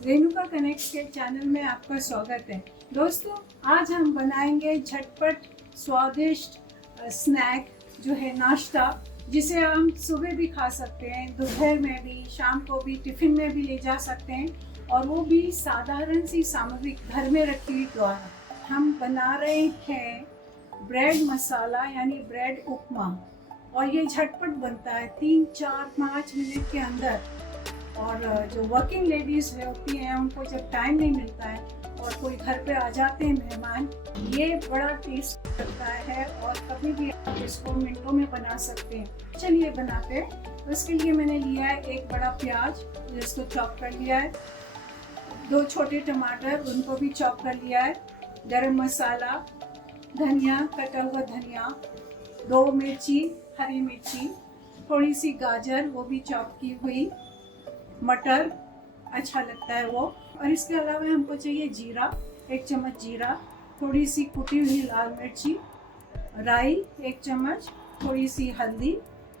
Renuka connect के channel में आपका स्वागत है। दोस्तों, आज हम बनाएंगे झटपट स्वादिष्ट स्नैक जो है नाश्ता, जिसे हम सुबह भी खा सकते हैं, दोपहर में भी, शाम को भी, टिफिन में भी ले जा सकते हैं और वो भी साधारण सी सामग्री घर में रखी हुई द्वारा। हम बना रहे हैं ब्रेड मसाला यानी ब्रेड उपमा और ये झटपट बनता है 3-4-5 मिनट के अंदर। और जो वर्किंग लेडीज़ होती हैं उनको जब टाइम नहीं मिलता है और कोई घर पे आ जाते हैं मेहमान, ये बड़ा टेस्ट लगता है और कभी भी आप इसको मिनटों में बना सकते हैं। चलिए बनाते हैं। तो इसके लिए मैंने लिया है एक बड़ा प्याज, जिसको चॉप कर लिया है, 2 छोटे टमाटर, उनको भी चॉप कर लिया है, गरम मसाला, धनिया, कटा हुआ धनिया, 2 मिर्ची, हरी मिर्ची, थोड़ी सी गाजर वो भी चॉप की हुई, मटर अच्छा लगता है वो, और इसके अलावा हमको चाहिए जीरा, 1 चम्मच जीरा, थोड़ी सी कुटी हुई लाल मिर्ची, राई 1 चम्मच, थोड़ी सी हल्दी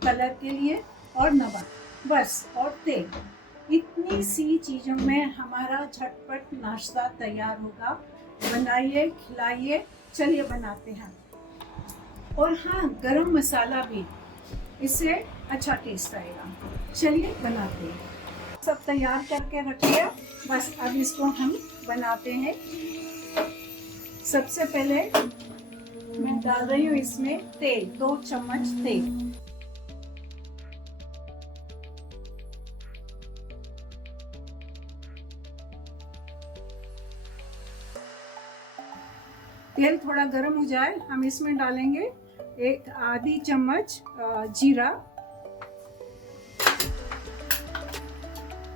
कलर के लिए और नमक, बस, और तेल। इतनी सी चीज़ों में हमारा झटपट नाश्ता तैयार होगा। बनाइए, खिलाइए। चलिए बनाते हैं। और हाँ, गरम मसाला भी, इससे अच्छा टेस्ट आएगा। चलिए बनाते हैं। सब तैयार करके रखिए, बस अब इसको हम बनाते हैं। सबसे पहले मैं डाल रही हूँ इसमें तेल, 2 चम्मच तेल। तेल थोड़ा गर्म हो जाए, हम इसमें डालेंगे एक आधी चम्मच जीरा,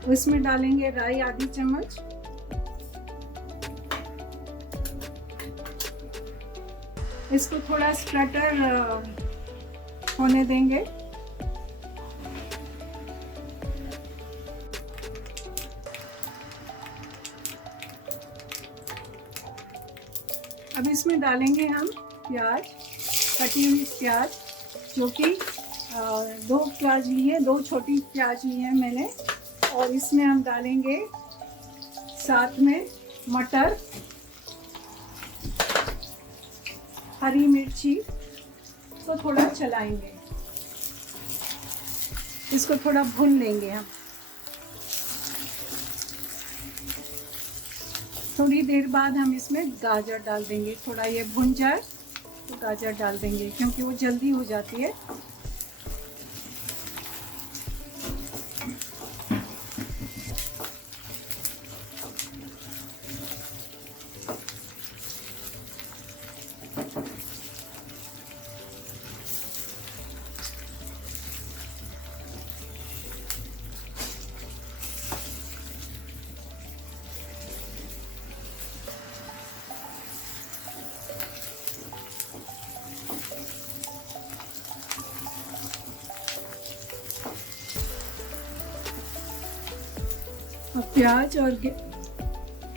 उसमें डालेंगे राई आधी चम्मच, इसको थोड़ा स्प्लटर होने देंगे। अब इसमें डालेंगे हम प्याज, कटी हुई प्याज, जो कि 2 प्याज ली है, 2 छोटी प्याज ली है मैंने, और इसमें हम डालेंगे साथ में मटर, हरी मिर्ची, तो थोड़ा चलाएंगे, इसको थोड़ा भून लेंगे हम। थोड़ी देर बाद हम इसमें गाजर डाल देंगे, थोड़ा ये भुन जाए तो गाजर डाल देंगे, क्योंकि वो जल्दी हो जाती है। अब प्याज और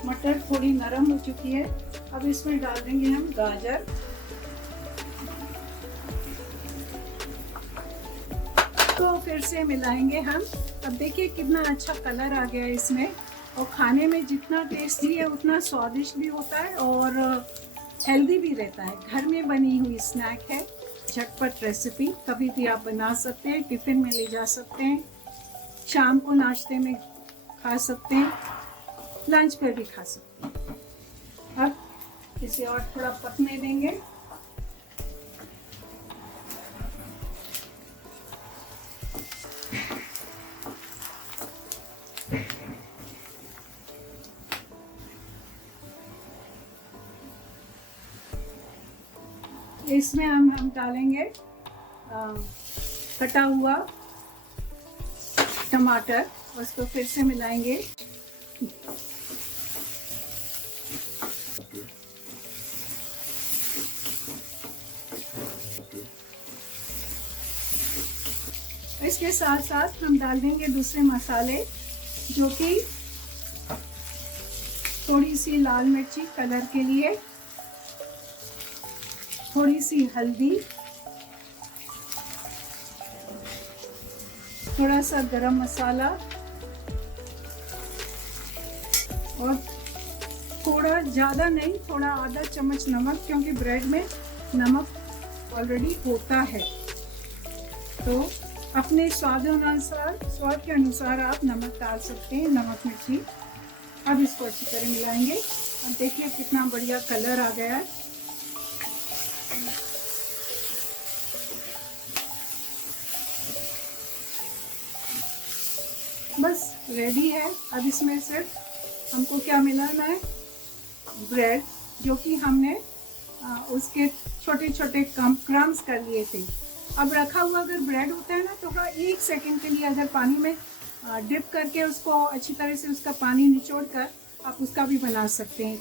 मटर थोड़ी नरम हो चुकी है, अब इसमें डाल देंगे हम गाजर, तो फिर से मिलाएंगे हम। अब देखिए कितना अच्छा कलर आ गया है इसमें, और खाने में जितना टेस्टी है उतना स्वादिष्ट भी होता है और हेल्दी भी रहता है। घर में बनी हुई स्नैक है, झटपट रेसिपी, कभी भी आप बना सकते हैं, टिफिन में ले जा सकते हैं, शाम को नाश्ते में खा सकते हैं, लंच पर भी खा सकते हैं। अब इसे और थोड़ा पकने देंगे। इसमें हम डालेंगे कटा हुआ टमाटर, उसको फिर से मिलाएंगे। इसके साथ साथ हम डाल देंगे दूसरे मसाले, जो कि थोड़ी सी लाल मिर्ची कलर के लिए, थोड़ी सी हल्दी, थोड़ा सा गरम मसाला, और थोड़ा ज़्यादा नहीं, थोड़ा आधा चम्मच नमक, क्योंकि ब्रेड में नमक ऑलरेडी होता है। तो अपने स्वाद के अनुसार आप नमक डाल सकते हैं, नमक मिर्ची। अब इसको अच्छी तरह मिलाएंगे। अब देखिए कितना बढ़िया कलर आ गया है। बस रेडी है। अब इसमें सिर्फ हमको क्या मिलाना है, ब्रेड, जो कि हमने उसके छोटे छोटे क्रम्स कर लिए थे। अब रखा हुआ अगर ब्रेड होता है ना, तो थोड़ा 1 सेकंड के लिए अगर पानी में डिप करके उसको अच्छी तरह से उसका पानी निचोड़ कर आप उसका भी बना सकते हैं।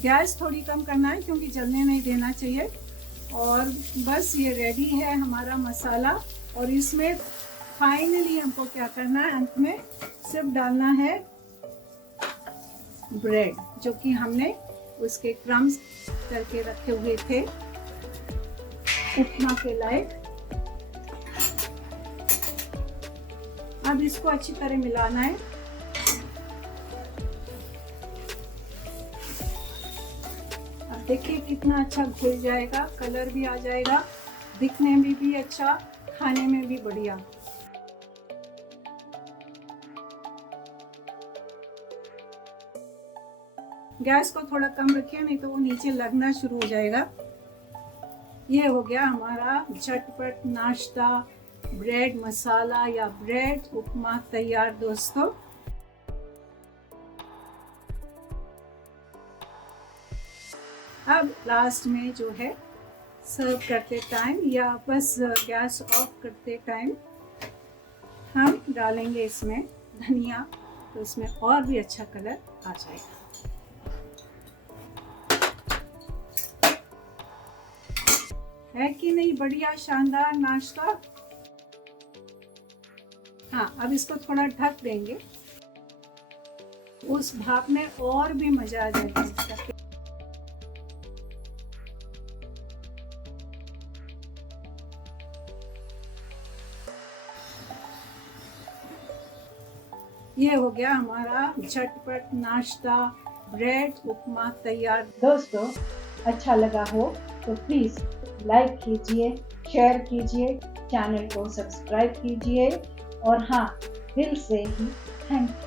गैस थोड़ी कम करना है, क्योंकि जलने नहीं देना चाहिए। और बस ये रेडी है हमारा मसाला। और इसमें फाइनली हमको क्या करना है, अंत में सिर्फ डालना है ब्रेड, जो कि हमने उसके क्रम्स करके रखे हुए थे उपमा के लायक। अब इसको अच्छी तरह मिलाना है। अब देखिए कितना अच्छा घुल जाएगा, कलर भी आ जाएगा, दिखने में भी अच्छा, खाने में भी बढ़िया। गैस को थोड़ा कम रखिए, नहीं तो वो नीचे लगना शुरू हो जाएगा। ये हो गया हमारा झटपट नाश्ता, ब्रेड मसाला या ब्रेड उपमा तैयार दोस्तों। अब लास्ट में जो है सर्व करते टाइम या बस गैस ऑफ करते टाइम हम डालेंगे इसमें धनिया, तो इसमें और भी अच्छा कलर आ जाएगा। है कि नहीं बढ़िया शानदार नाश्ता। हाँ, अब इसको थोड़ा ढक देंगे, उस भाप में और भी मजा आ जाएगा इसका। ये हो गया हमारा झटपट नाश्ता, ब्रेड उपमा तैयार। दोस्तों अच्छा लगा हो तो प्लीज लाइक कीजिए, शेयर कीजिए, चैनल को सब्सक्राइब कीजिए और हाँ, दिल से ही थैंक यू।